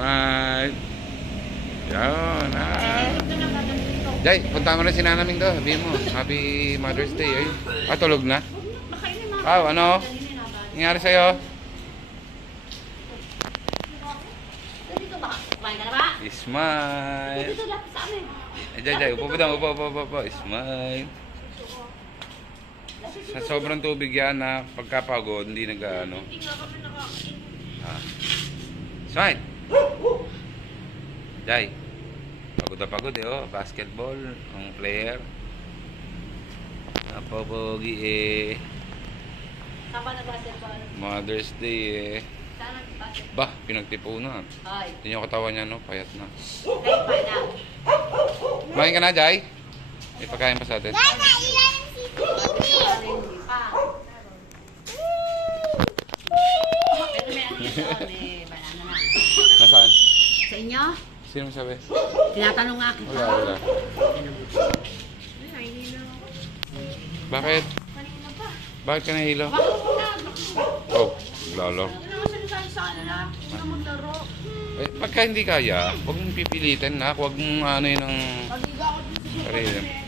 Smile. Yan. Jay, punta mo na si Nanaming doon. Sabihin mo, Happy Mother's Day. Eh. Tulog na? Ano? Nangyari sa'yo? Smile. Jay, upo ba? Upo. Smile. Sa sobrang tubig yan na pagkapagod, hindi nag-ano. Smile. Jay. Pagod na pagod oh. Basketball. Ang player. Napapogi eh. Saan nag-basketball? Mother's Day eh. Saan nag-basketball? Bah, pinagtipunan. Ay. Hindi yung katawan niya, no? Payat na. Kaya pa na. Kumain ka na, Jai? May pagkain pa sa atin. Jai, nailan yung CCTV! Hindi pa. Pero may ano dito, may banana na. Nasaan? Sa inyo? Sino mo sabi? Tinatanong nga kita. Wala. Bakit? Kanina pa. Bakit ka nahilo? Bakit na? Oh, lalo. Ano nga sinasabi sa kanila? Ano maglaro? Pagka hindi kaya, huwag mong pipilitin na. Huwag mong ano yun ang Pag-iga ako dito sa sarili.